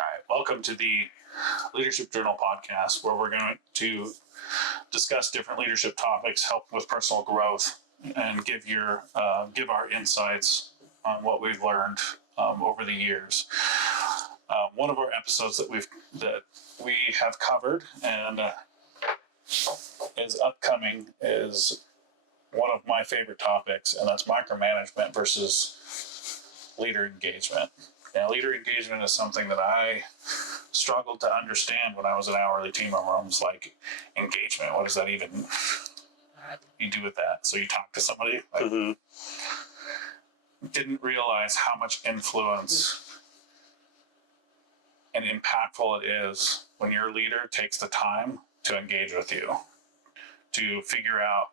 All right, welcome to the Leadership Journal podcast, where we're going to discuss different leadership topics, help with personal growth, and give our insights on what we've learned over the years. One of our episodes that we have covered and is upcoming is one of my favorite topics, and that's micromanagement versus leader engagement. Now, leader engagement is something that I struggled to understand when I was an hourly team member. I was like, engagement, what does that even you do with that? So you talk to somebody? Didn't realize how much influence and impactful it is when your leader takes the time to engage with you, to figure out,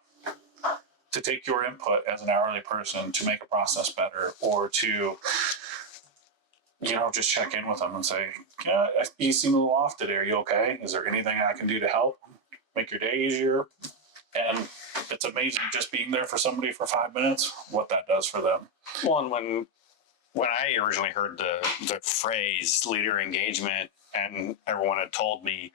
to take your input as an hourly person to make a process better, or to just check in with them and say, you seem a little off today. Are you okay? Is there anything I can do to help make your day easier? And it's amazing just being there for somebody for 5 minutes, what that does for them. Well, and when I originally heard the phrase leader engagement, and everyone had told me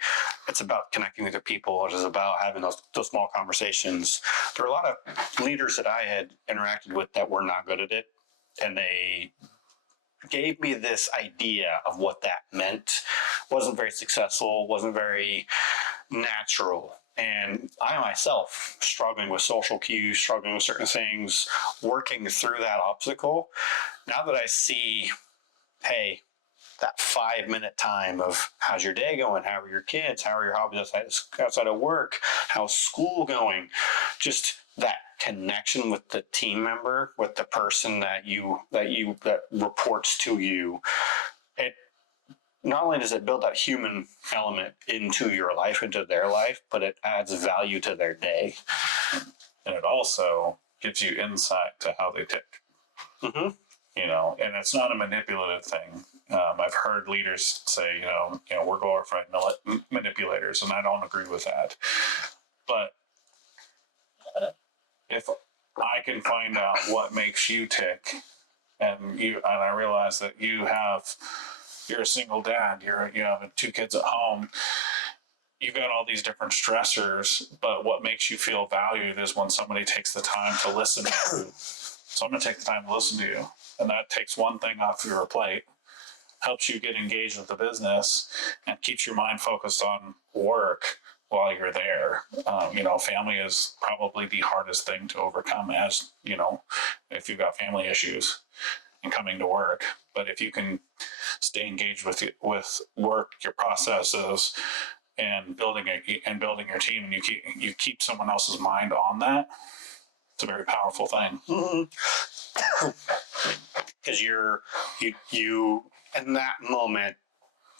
it's about connecting with your people, it is about having those small conversations. There were a lot of leaders that I had interacted with that were not good at it, and they gave me this idea of what that meant. Wasn't very successful, wasn't very natural. And I myself, struggling with social cues, struggling with certain things, working through that obstacle, now that I see, hey, that 5-minute time of how's your day going? How are your kids? How are your hobbies outside of work? How's school going? Just that connection with the team member, with the person that reports to you. It not only does it build that human element into your life, into their life, but it adds value to their day. And it also gives you insight to how they tick. Mm-hmm. And it's not a manipulative thing. I've heard leaders say, we're glorified manipulators, and I don't agree with that. But if I can find out what makes you tick, and I realize that you're a single dad, you have 2 kids at home, you've got all these different stressors, but what makes you feel valued is when somebody takes the time to listen to you. So I'm going to take the time to listen to you. And that takes one thing off your plate, helps you get engaged with the business, and keeps your mind focused on work while you're there. Family is probably the hardest thing to overcome, as if you've got family issues and coming to work. But if you can stay engaged with work, your processes, and building your team, and you keep someone else's mind on that, it's a very powerful thing. Because you in that moment,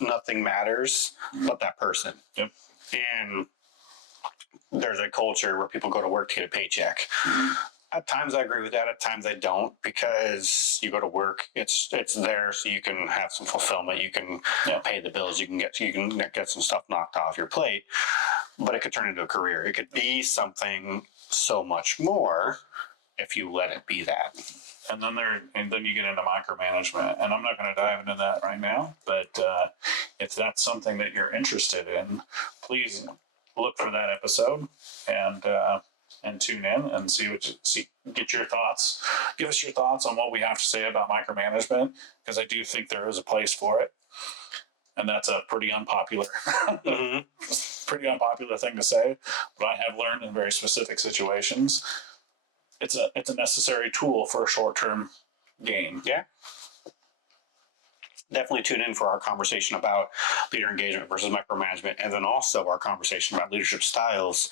nothing matters but that person. Yep. And there's a culture where people go to work to get a paycheck. At times I agree with that. At times I don't, because you go to work, it's there so you can have some fulfillment. You can pay the bills. You can get some stuff knocked off your plate. But it could turn into a career. It could be something so much more if you let it be that. And then you get into micromanagement, and I'm not going to dive into that right now. But if that's something that you're interested in, please look for that episode and tune in and get your thoughts. Give us your thoughts on what we have to say about micromanagement, because I do think there is a place for it, and that's a pretty unpopular, pretty unpopular thing to say. But I have learned in very specific situations, it's a necessary tool for a short-term gain. Yeah. Definitely tune in for our conversation about leader engagement versus micromanagement, and then also our conversation about leadership styles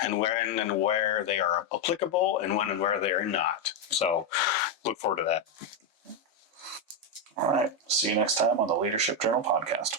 and when and where they are applicable and when and where they are not. So look forward to that. All right. See you next time on the Leadership Journal podcast.